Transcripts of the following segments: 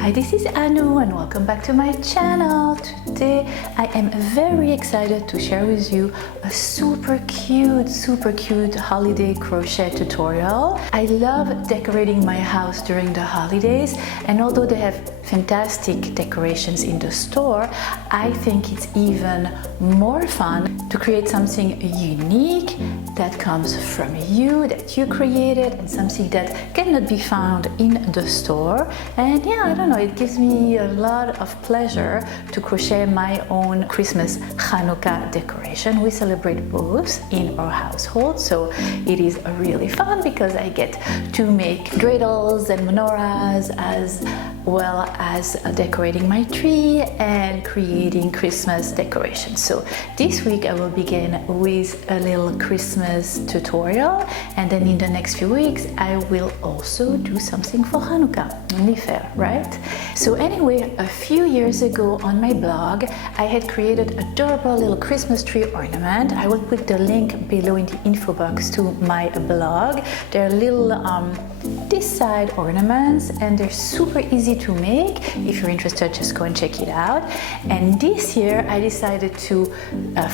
Hi, this is Anu and welcome back to my channel. Today I am very excited to share with you a super cute holiday crochet tutorial. I love decorating my house during the holidays, and although they have fantastic decorations in the store, I think it's even more fun to create something unique that comes from you, that you created, and something that cannot be found in the store. And yeah, I don't know, it gives me a lot of pleasure to crochet my own Christmas Hanukkah decoration. We celebrate both in our household, so it is really fun because I get to make dreidels and menorahs as well as decorating my tree and creating Christmas decorations. So this week I will begin with a little Christmas tutorial, and then in the next few weeks I will also do something for Hanukkah. Only fair, right? So anyway, a few years ago on my blog I had created a adorable little Christmas tree ornament. I will put the link below in the info box to my blog. They're little this side ornaments and they're super easy to make. If you're interested, just go and check it out. And this year I decided to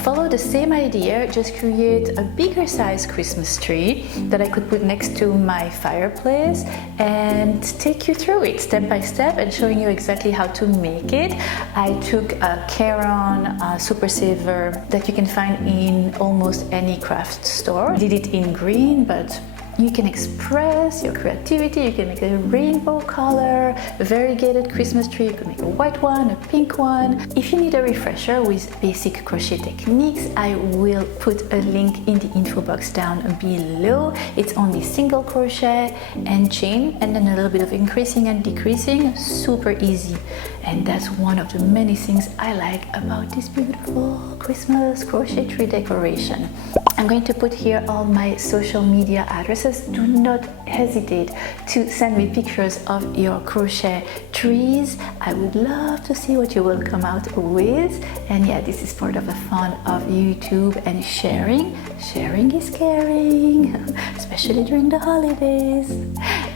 follow the same idea, just create a bigger size Christmas tree that I could put next to my fireplace and take you through it step by step and showing you exactly how to make it. I took a Caron Super Saver that you can find in almost any craft store. Did it in green, but you can express your creativity. You can make a rainbow color, a variegated Christmas tree. You can make a white one, a pink one. If you need a refresher with basic crochet techniques, I will put a link in the info box down below. It's only single crochet and chain, and then a little bit of increasing and decreasing. Super easy. And that's one of the many things I like about this beautiful Christmas crochet tree decoration. I'm going to put here all my social media addresses. Do not hesitate to send me pictures of your crochet trees. I would love to see what you will come out with. And yeah, this is part of the fun of YouTube and sharing. Sharing is caring, especially during the holidays.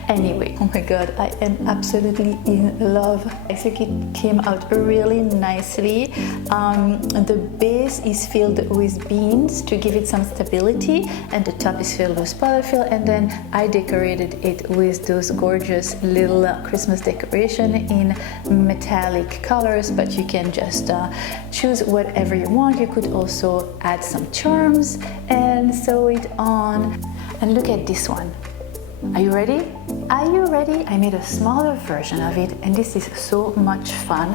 Anyway, oh my god, I am absolutely in love. I think it came out really nicely. The base is filled with beans to give it some stability, and the top is filled with polyfill, and then I decorated it with those gorgeous little Christmas decoration in metallic colors, but you can just choose whatever you want. You could also add some charms and sew it on. And look at this one. Are you ready? Are you ready? I made a smaller version of it and this is so much fun.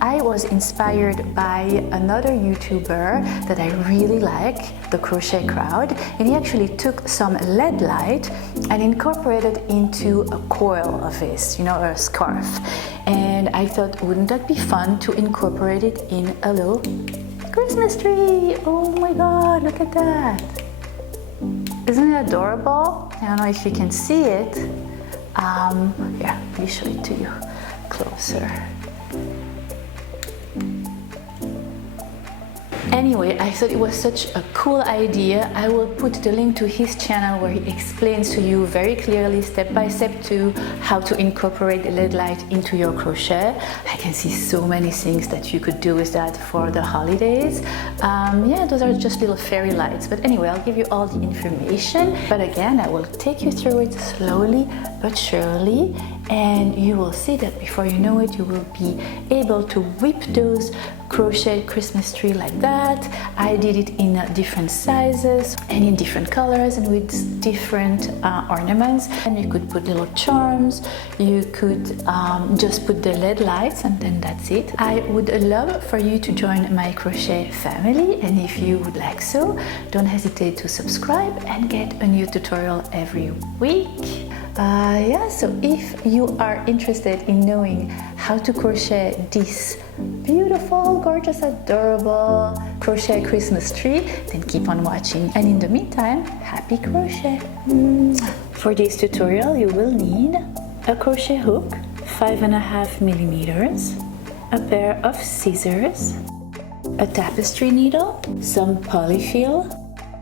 I was inspired by another YouTuber that I really like, the Crochet Crowd, and he actually took some LED light and incorporated into a coil of his, you know, a scarf. And I thought, wouldn't that be fun to incorporate it in a little Christmas tree? Oh my god, look at that! Isn't it adorable? I don't know if you can see it. Yeah, let me show it to you closer. Anyway, I thought it was such a cool idea. I will put the link to his channel where he explains to you very clearly, step by step, to how to incorporate the LED light into your crochet. I can see so many things that you could do with that for the holidays. Yeah, those are just little fairy lights. But anyway, I'll give you all the information. But again, I will take you through it slowly but surely, and you will see that before you know it, you will be able to whip those crochet Christmas tree like that. I did it in different sizes and in different colors and with different ornaments, and you could put little charms. You could just put the LED lights and then that's it. I would love for you to join my crochet family, and if you would like so, don't hesitate to subscribe and get a new tutorial every week. Yeah, so if you are interested in knowing how to crochet this beautiful, gorgeous, adorable crochet Christmas tree, then keep on watching. And in the meantime, happy crochet! For this tutorial, you will need a crochet hook, 5.5 millimeters, a pair of scissors, a tapestry needle, some polyfill,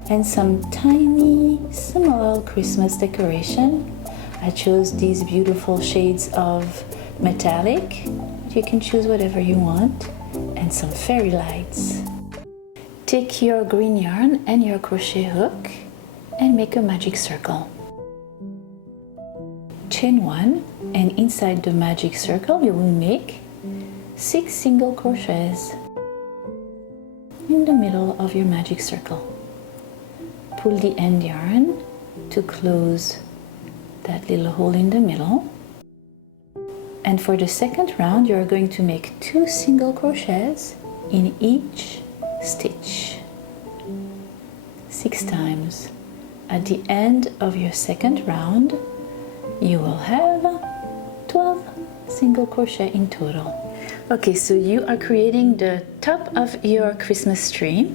and some tiny, small Christmas decoration. I chose these beautiful shades of metallic, you can choose whatever you want, and some fairy lights. Take your green yarn and your crochet hook and make a magic circle. Chain 1, and inside the magic circle you will make 6 single crochets in the middle of your magic circle. Pull the end yarn to close that little hole in the middle. And for the second round you are going to make 2 single crochets in each stitch 6 times. At the end of your second round you will have 12 single crochet in total. Okay, so you are creating the top of your Christmas tree.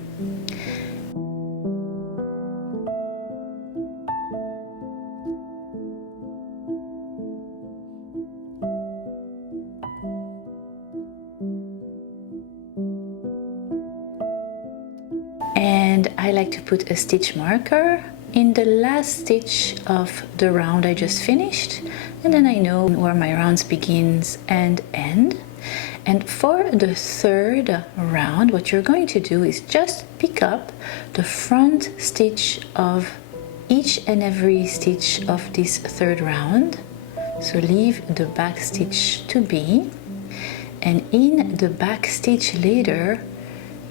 And I like to put a stitch marker in the last stitch of the round I just finished, and then I know where my rounds begins and end. And for the third round, what you're going to do is just pick up the front stitch of each and every stitch of this third round. So leave the back stitch to be, and in the back stitch later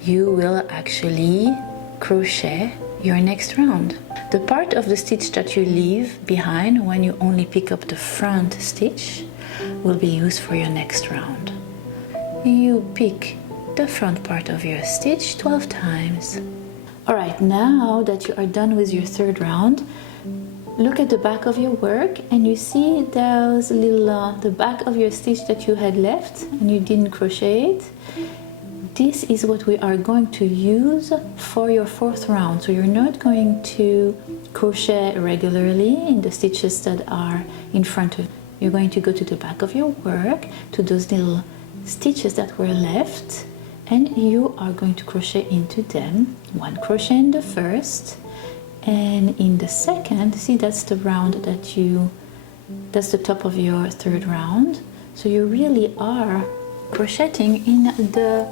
you will actually crochet your next round. The part of the stitch that you leave behind when you only pick up the front stitch will be used for your next round. You pick the front part of your stitch 12 times. Alright, now that you are done with your third round, look at the back of your work and you see those little, the back of your stitch that you had left and you didn't crochet it. This is what we are going to use for your fourth round. So you're not going to crochet regularly in the stitches that are in front of you. You're going to go to the back of your work, to those little stitches that were left, and you are going to crochet into them. 1 crochet in the first, and in the second, see, that's the round that's the top of your third round. So you really are crocheting in the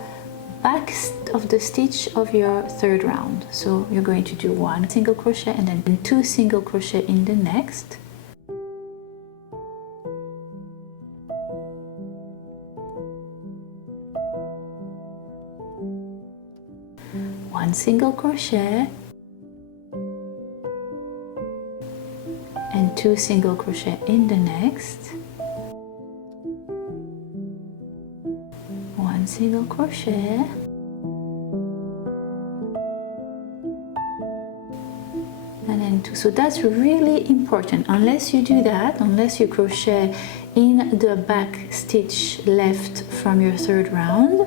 back of the stitch of your third round. So you're going to do 1 single crochet and then 2 single crochet in the next. One single crochet and 2 single crochet in the next. 1 single crochet and then 2. So that's really important. Unless you do that, unless you crochet in the back stitch left from your third round,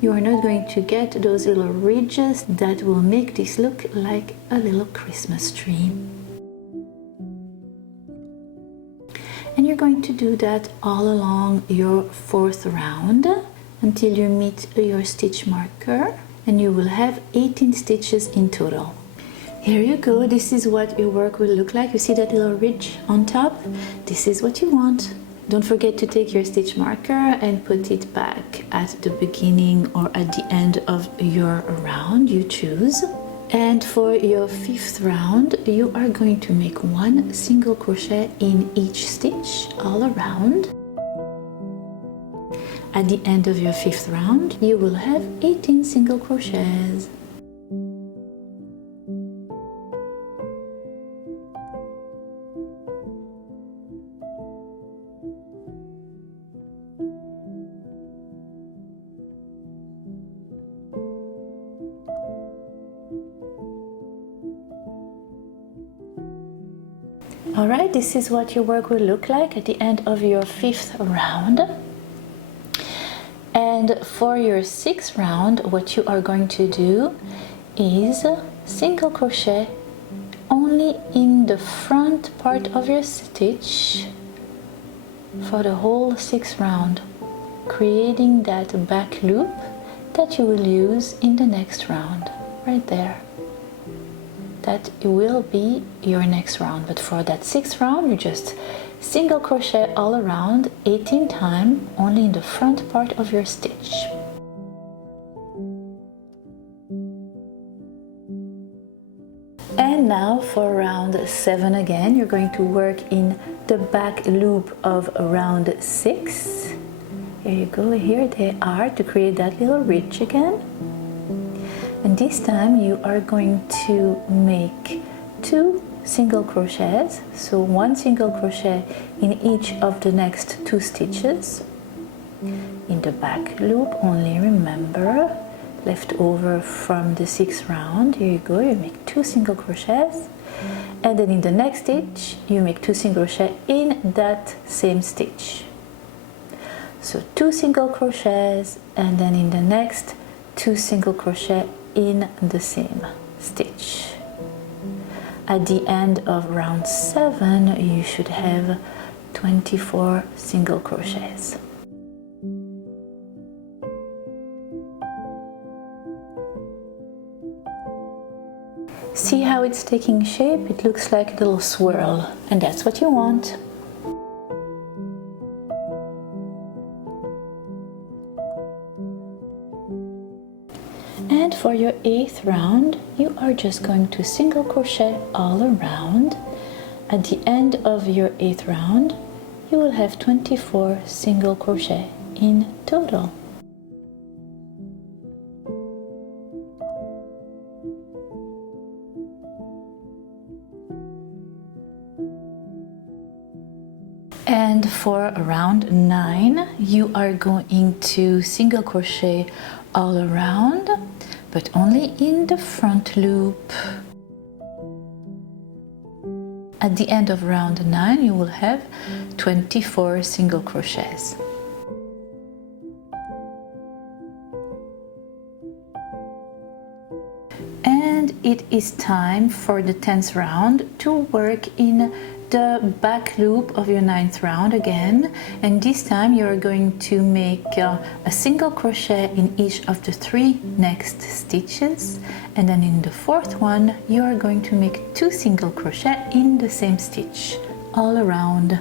you are not going to get those little ridges that will make this look like a little Christmas tree. And you're going to do that all along your fourth round until you meet your stitch marker, and you will have 18 stitches in total. Here you go, this is what your work will look like. You see that little ridge on top? This is what you want. Don't forget to take your stitch marker and put it back at the beginning or at the end of your round, you choose. And for your fifth round, you are going to make 1 single crochet in each stitch all around. At the end of your fifth round, you will have 18 single crochets. Alright, this is what your work will look like at the end of your fifth round. And for your sixth round, what you are going to do is single crochet only in the front part of your stitch for the whole sixth round, creating that back loop that you will use in the next round, right there. That will be your next round, but for that sixth round you just single crochet all around 18 times only in the front part of your stitch. And now for round 7 again, you're going to work in the back loop of round 6. Here you go, here they are, to create that little ridge again. And this time you are going to make 2 single crochets, so 1 single crochet in each of the next 2 stitches. In the back loop only, remember, left over from the 6th round. Here you go, you make 2 single crochets, and then in the next stitch you make 2 single crochet in that same stitch. So 2 single crochets, and then in the next 2 single crochet in the same stitch. At the end of round 7 you should have 24 single crochets. See how it's taking shape? It looks like a little swirl, and that's what you want. And for your 8th round, you are just going to single crochet all around. At the end of your 8th round, you will have 24 single crochet in total. And for round 9, you are going to single crochet all around, but only in the front loop. At the end of round 9, you will have 24 single crochets. And it is time for the 10th round to work in the back loop of your 9th round again, and this time you are going to make a single crochet in each of the 3 next stitches, and then in the 4th one you are going to make 2 single crochet in the same stitch all around.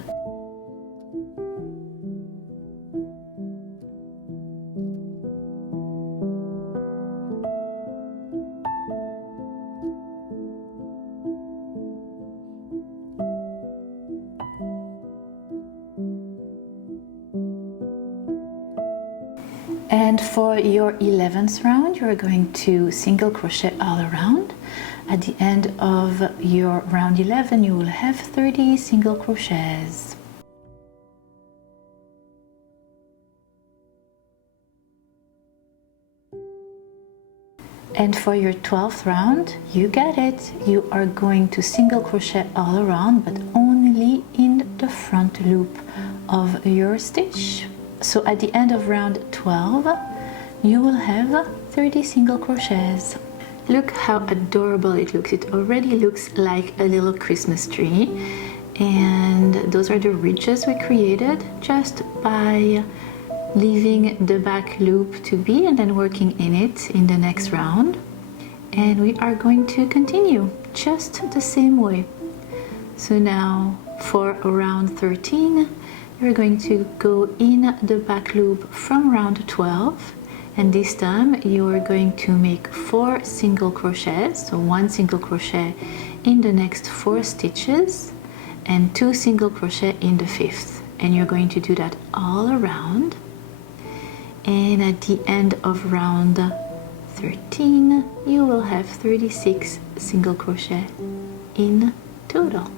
And for your 11th round, you're going to single crochet all around. At the end of your round 11, you will have 30 single crochets. And for your 12th round, you get it. You are going to single crochet all around, but only in the front loop of your stitch. So at the end of round 12, you will have 30 single crochets. Look how adorable it looks. It already looks like a little Christmas tree. And those are the ridges we created just by leaving the back loop to be and then working in it in the next round. And we are going to continue just the same way. So now for round 13, you're going to go in the back loop from round 12, and this time you are going to make 4 single crochets, so 1 single crochet in the next 4 stitches and 2 single crochet in the 5th, and you're going to do that all around. And at the end of round 13 you will have 36 single crochet in total.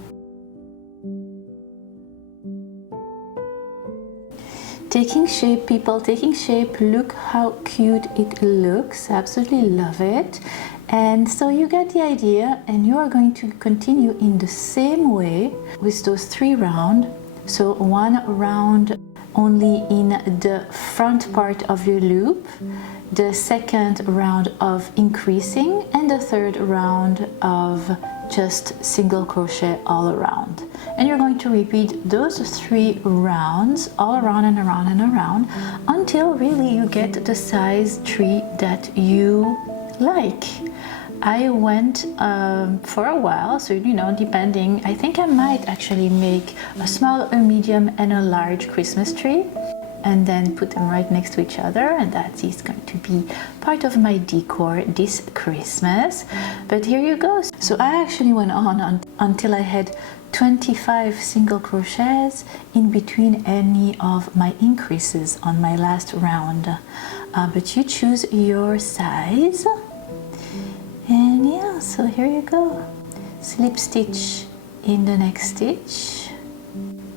Taking shape, people, taking shape. Look how cute it looks. Absolutely love it. And so you get the idea, and you are going to continue in the same way with those 3 rounds. So 1 round only in the front part of your loop, the 2nd round of increasing, and the 3rd round of just single crochet all around. And you're going to repeat those 3 rounds all around and around and around until really you get the size tree that you like. I went for a while, so you know, depending, I think I might actually make a small, a medium, and a large Christmas tree, and then put them right next to each other, and that is going to be part of my decor this Christmas. But here you go. So I actually went on until I had 25 single crochets in between any of my increases on my last round, but you choose your size. And yeah, so here you go. Slip stitch in the next stitch,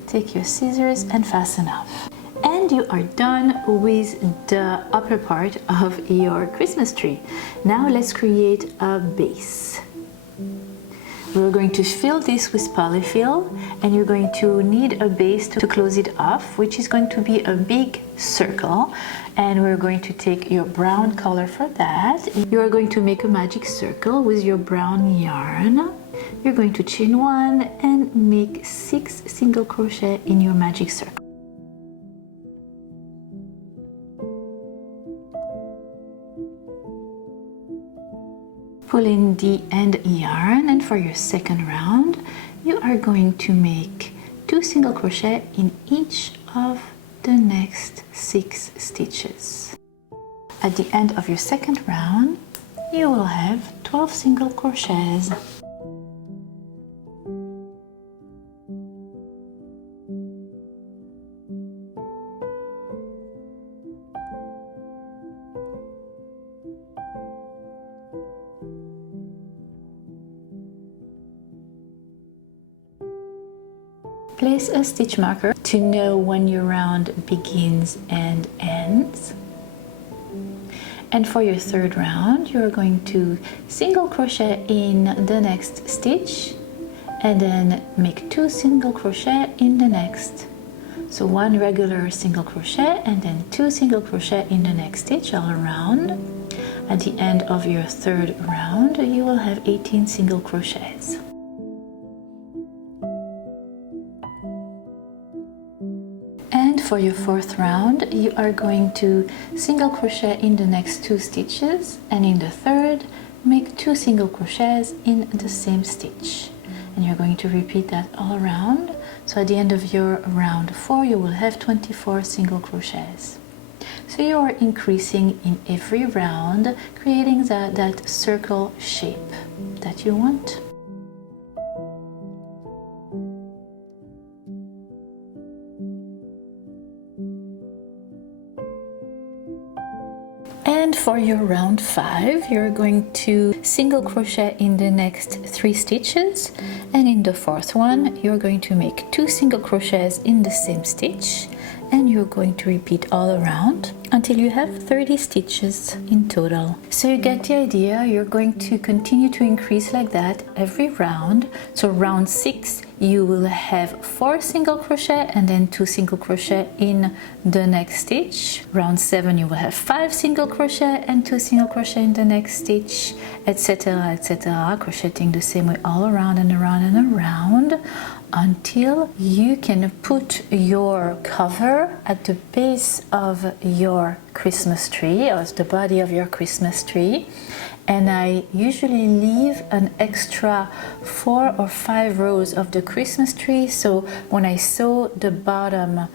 take your scissors and fasten off. And you are done with the upper part of your Christmas tree. Now let's create a base. We're going to fill this with polyfill, and you're going to need a base to close it off, which is going to be a big circle. And we're going to take your brown color for that. You are going to make a magic circle with your brown yarn. You're going to chain 1 and make 6 single crochet in your magic circle. Pull in the end yarn, and for your second round you are going to make 2 single crochet in each of the next 6 stitches. At the end of your second round you will have 12 single crochets. Place a stitch marker to know when your round begins and ends. And for your third round, you're going to single crochet in the next stitch and then make 2 single crochet in the next. So 1 regular single crochet and then 2 single crochet in the next stitch all around. At the end of your third round, you will have 18 single crochets. For your fourth round, you are going to single crochet in the next 2 stitches, and in the third make 2 single crochets in the same stitch, and you're going to repeat that all around. So at the end of your round 4 you will have 24 single crochets. So you are increasing in every round, creating that circle shape that you want. And for your round 5, you're going to single crochet in the next 3 stitches, and in the fourth one you're going to make 2 single crochets in the same stitch, and you're going to repeat all around until you have 30 stitches in total. So you get the idea. You're going to continue to increase like that every round. So round 6 you will have 4 single crochet and then 2 single crochet in the next stitch. Round 7 you will have 5 single crochet and 2 single crochet in the next stitch, etc, etc, crocheting the same way all around and around and around until you can put your cover at the base of your Christmas tree, or the body of your Christmas tree. And I usually leave an extra 4 or 5 rows of the Christmas tree, so when I sew the bottom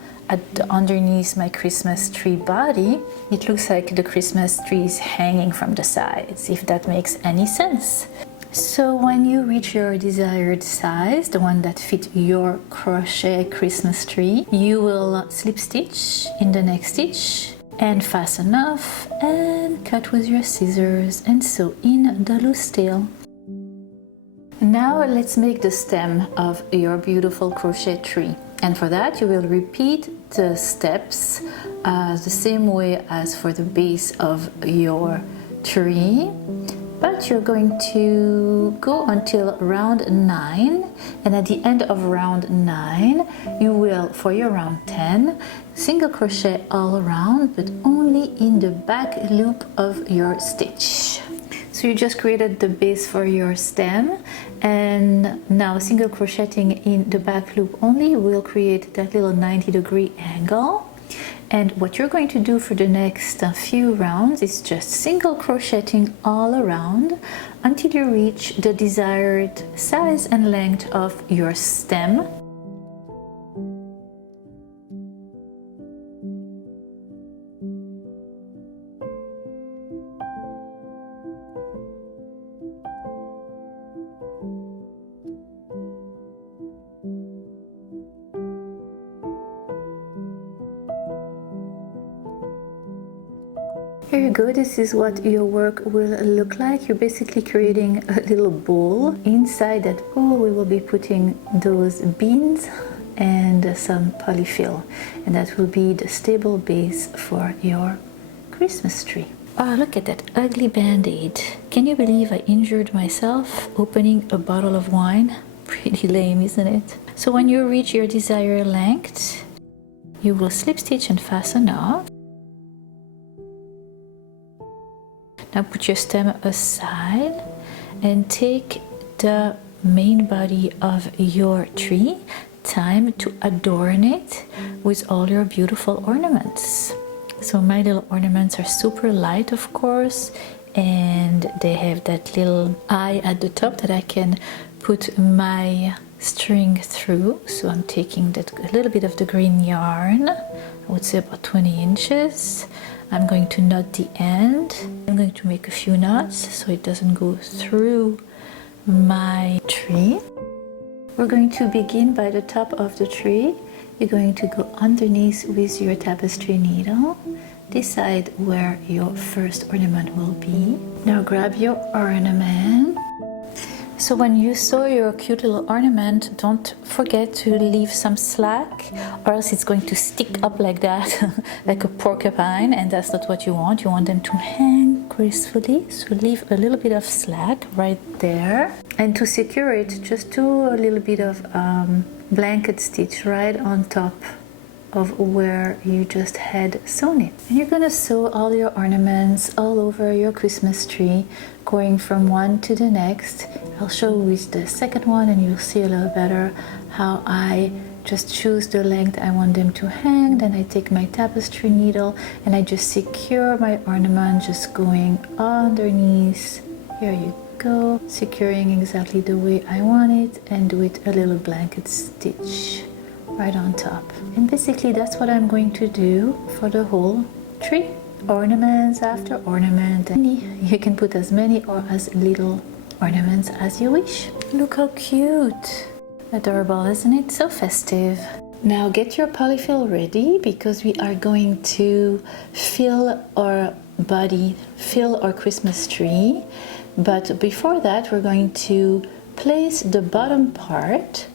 underneath my Christmas tree body, it looks like the Christmas tree is hanging from the sides, if that makes any sense. So when you reach your desired size, the one that fits your crochet Christmas tree, you will slip stitch in the next stitch and fasten off and cut with your scissors and sew in the loose tail. Now let's make the stem of your beautiful crochet tree, and for that you will repeat the steps the same way as for the base of your tree, but you're going to go until round 9, and at the end of round 9 you will, for your round 10, single crochet all around, but only in the back loop of your stitch. So you just created the base for your stem, and now single crocheting in the back loop only will create that little 90-degree angle. And what you're going to do for the next few rounds is just single crocheting all around until you reach the desired size and length of your stem. Here you go, this is what your work will look like. You're basically creating a little bowl. Inside that bowl we will be putting those beans and some polyfill, and that will be the stable base for your Christmas tree. Oh, look at that ugly band-aid. Can you believe I injured myself opening a bottle of wine? Pretty lame, isn't it? So when you reach your desired length, you will slip stitch and fasten off. Now put your stem aside and take the main body of your tree. Time to adorn it with all your beautiful ornaments. So my little ornaments are super light, of course, and they have that little eye at the top that I can put my string through. So I'm taking that a little bit of the green yarn, I would say about 20 inches. I'm going to knot the end. I'm going to make a few knots so it doesn't go through my tree. We're going to begin by the top of the tree. You're going to go underneath with your tapestry needle. Decide where your first ornament will be. Now grab your ornament. So when you sew your cute little ornament, don't forget to leave some slack, or else it's going to stick up like that, like a porcupine, and that's not what you want. You want them to hang gracefully, so leave a little bit of slack right there. And to secure it, just do a little bit of blanket stitch right on top of where you just had sewn it. And you're gonna sew all your ornaments all over your Christmas tree, going from one to the next. I'll show you with the second one and you'll see a little better how I just choose the length I want them to hang. Then I take my tapestry needle and I just secure my ornament, just going underneath. Here you go, securing exactly the way I want it, and do it a little blanket stitch right on top. And basically that's what I'm going to do for the whole tree. Ornaments after ornament, and you can put as many or as little ornaments as you wish. Look how cute! Adorable, isn't it? So festive. Now get your polyfill ready because we are going to fill our body, fill our Christmas tree. But before that we're going to place the bottom part,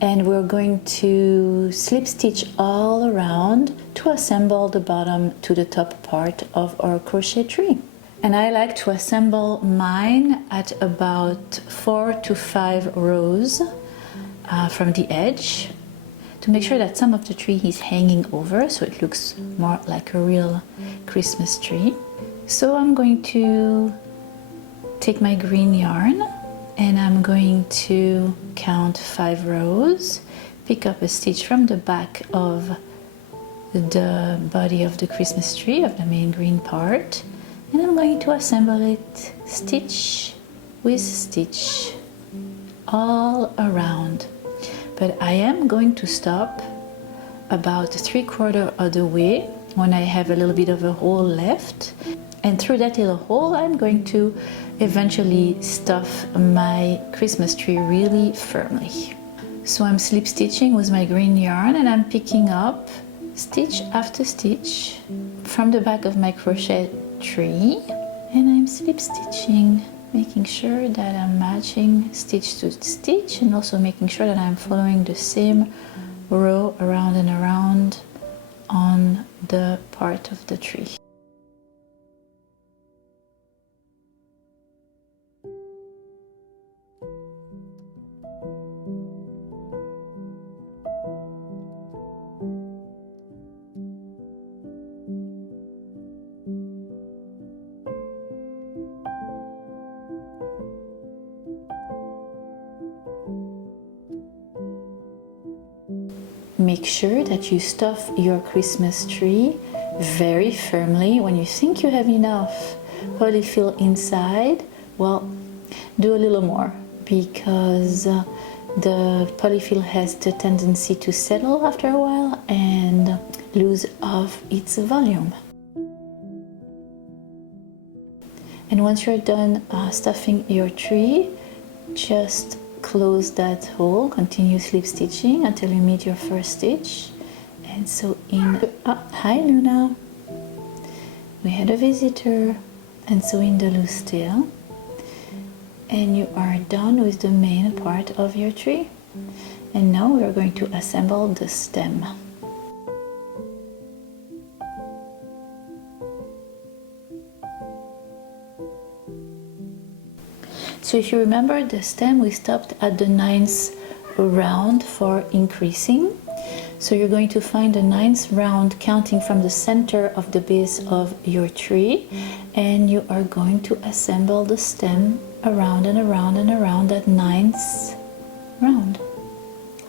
and we're going to slip stitch all around to assemble the bottom to the top part of our crochet tree. And I like to assemble mine at about 4 to 5 rows from the edge, to make sure that some of the tree is hanging over so it looks more like a real Christmas tree. So I'm going to take my green yarn and I'm going to count 5 rows, pick up a stitch from the back of the body of the Christmas tree, of the main green part, and I'm going to assemble it stitch with stitch all around. But I am going to stop about 3/4 of the way when I have a little bit of a hole left, and through that little hole I'm going to eventually stuff my Christmas tree really firmly. So I'm slip stitching with my green yarn and I'm picking up stitch after stitch from the back of my crochet tree, and I'm slip stitching, making sure that I'm matching stitch to stitch, and also making sure that I'm following the same row around and around on the part of the tree. make sure that you stuff your Christmas tree very firmly. When you think you have enough polyfill inside, well, do a little more, because the polyfill has the tendency to settle after a while and lose of its volume. And once you're done stuffing your tree, just close that hole, continue slip stitching until you meet your first stitch, and sew in. Hi Luna, we had a visitor, and sew in the loose tail, and you are done with the main part of your tree. And now we are going to assemble the stem. So if you remember the stem, we stopped at the 9th round for increasing. So you're going to find the 9th round counting from the center of the base of your tree, and you are going to assemble the stem around and around and around that 9th round.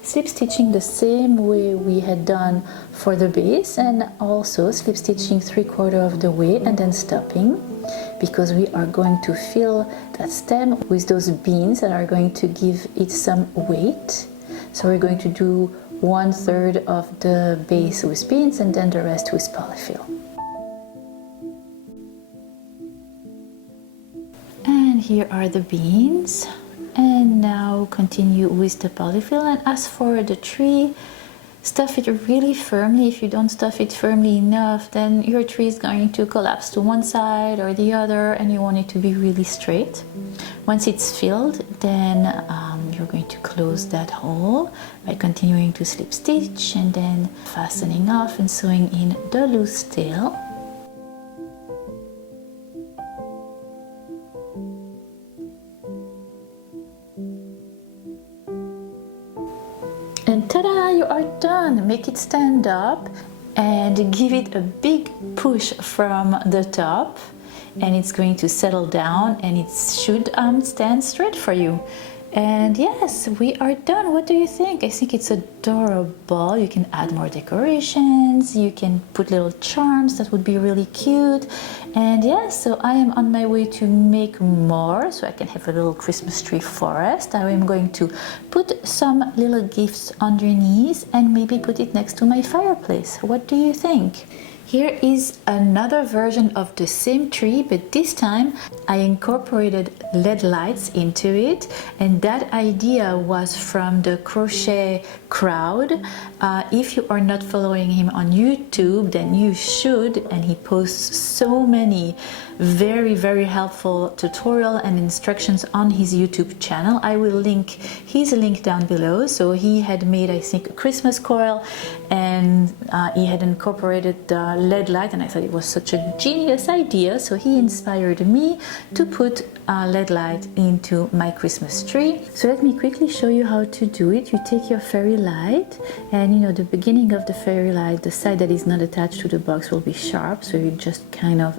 Slip stitching the same way we had done for the base, and also slip stitching 3/4 of the way and then stopping, because we are going to fill that stem with those beans that are going to give it some weight. So we're going to do 1/3 of the base with beans and then the rest with polyfill. And here are the beans. And now continue with the polyfill. And as for the tree, stuff it really firmly. If you don't stuff it firmly enough, then your tree is going to collapse to one side or the other, and you want it to be really straight. Once it's filled, then you're going to close that hole by continuing to slip stitch and then fastening off and sewing in the loose tail. And ta-da, you are done. Make it stand up and give it a big push from the top, and it's going to settle down, and it should stand straight for you. And yes, we are done. What do you think? I think it's adorable. You can add more decorations, you can put little charms that would be really cute. And yes, so I am on my way to make more so I can have a little Christmas tree forest. I am going to put some little gifts underneath and maybe put it next to my fireplace. What do you think? Here is another version of the same tree, but this time I incorporated LED lights into it, and that idea was from the crochet crowd. If you are not following him on YouTube, then you should, and he posts so many very helpful tutorial and instructions on his YouTube channel. I will link his link down below. So he had made, I think, a Christmas coil, and he had incorporated the LED light, and I thought it was such a genius idea, so he inspired me to put a LED light into my Christmas tree. So let me quickly show you how to do it. You take your fairy light, and you know, the beginning of the fairy light, the side that is not attached to the box will be sharp, so you just kind of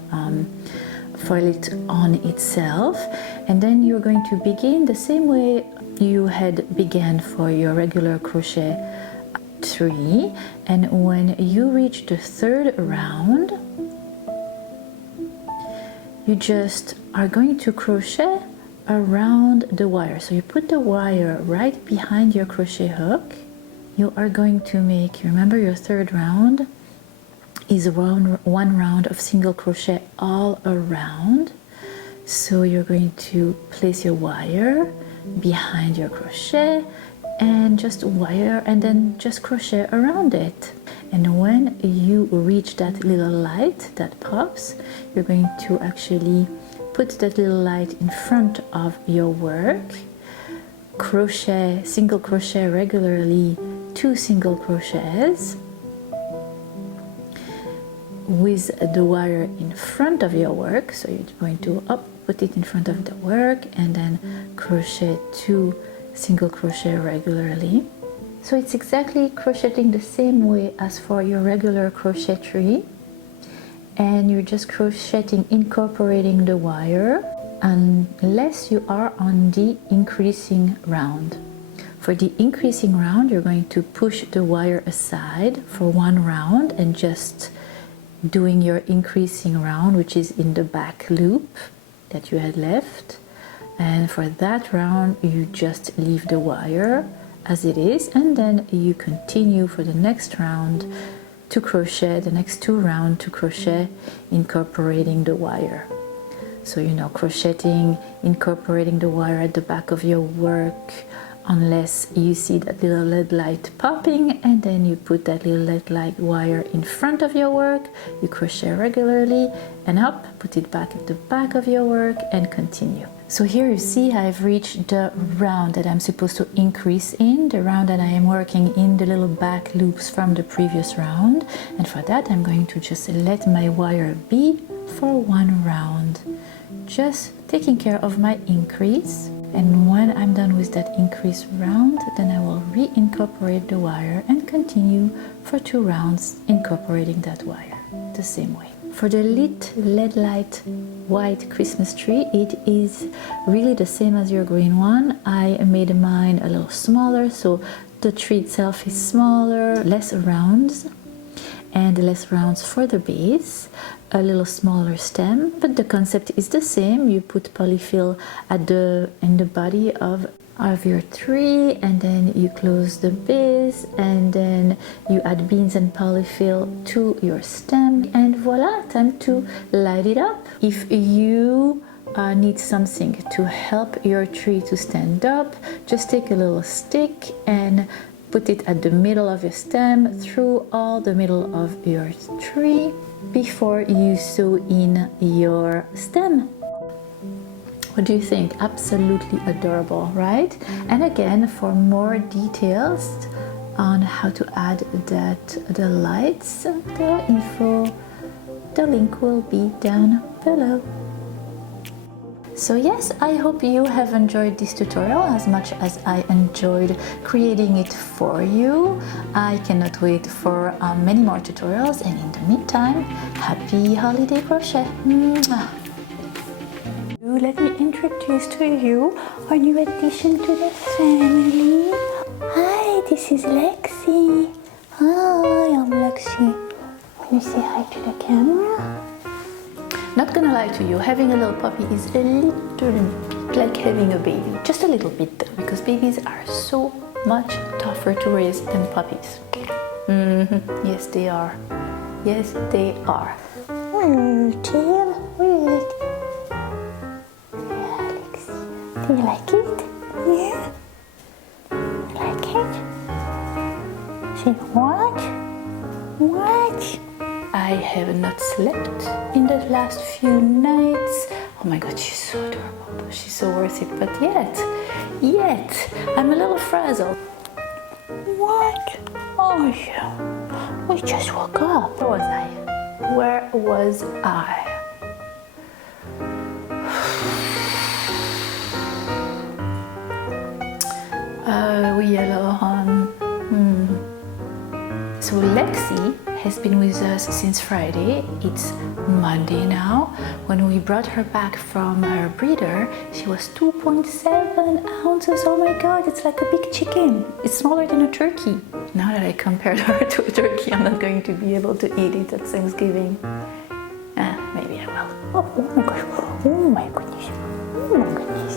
foil it on itself, and then you're going to begin the same way you had began for your regular crochet tree. And when you reach the 3rd round, you just are going to crochet around the wire. So you put the wire right behind your crochet hook. You are going to make, remember, your 3rd round is one round of single crochet all around. So you're going to place your wire behind your crochet and just wire, and then just crochet around it. And when you reach that little light that pops, you're going to actually put that little light in front of your work, crochet, single crochet regularly 2 single crochets with the wire in front of your work. So you're going to put it in front of the work and then crochet 2 single crochet regularly. So it's exactly crocheting the same way as for your regular crochet tree, and you're just crocheting, incorporating the wire, unless you are on the increasing round. For For the increasing round, you're going to push the wire aside for one round and just doing your increasing round, which is in the back loop that you had left. And for that round, you just leave the wire as it is, and then you continue for the next round to crochet, the next 2 rounds to crochet, incorporating the wire. So, you know, crocheting, incorporating the wire at the back of your work, unless you see that little LED light popping, and then you put that little LED light wire in front of your work, you crochet regularly and up, put it back at the back of your work and continue. So here you see I've reached the round that I'm supposed to increase in, the round that I am working in the little back loops from the previous round, and for that I'm going to just let my wire be for 1 round, just taking care of my increase. And when I'm done with that increase round, then I will reincorporate the wire and continue for 2 rounds incorporating that wire the same way. For the lit LED light white Christmas tree, it is really the same as your green one. I made mine a little smaller, so the tree itself is smaller, less rounds, and less rounds for the base, a little smaller stem, but the concept is the same. You put polyfill in the body of your tree, and then you close the base, and then you add beans and polyfill to your stem, and voila, time to light it up. If you need something to help your tree to stand up, just take a little stick and put it at the middle of your stem, through all the middle of your tree, before you sew in your stem. What do you think? Absolutely adorable, right? And again, for more details on how to add the lights, the info, the link will be down below. So yes, I hope you have enjoyed this tutorial as much as I enjoyed creating it for you. I cannot wait for many more tutorials, and in the meantime, happy holiday crochet! Mwah. Let me introduce to you our new addition to the family. Hi, this is Lexi. Hi, I'm Lexi. Will you say hi to the camera? Not gonna lie to you, having a little puppy is a little bit like having a baby. Just a little bit though, because babies are so much tougher to raise than puppies. Yes, they are. Yes, they are. Tail, really? Yeah, Lexi. Do you like it? Yeah? You like it? Say what? What? I have not slept in the last few nighs. Oh my god, she's so adorable. She's so worth it. But yet, I'm a little frazzled. What? Oh yeah. We just woke up. Where was I? Where was I? Oui, alors, So Lexi has been with us since Friday. It's Monday now. When we brought her back from her breeder, she was 2.7 ounces. Oh my god, it's like a big chicken. It's smaller than a turkey. Now that I compared her to a turkey, I'm not going to be able to eat it at Thanksgiving. Maybe I will. Oh my gosh. Oh my goodness. Oh my goodness.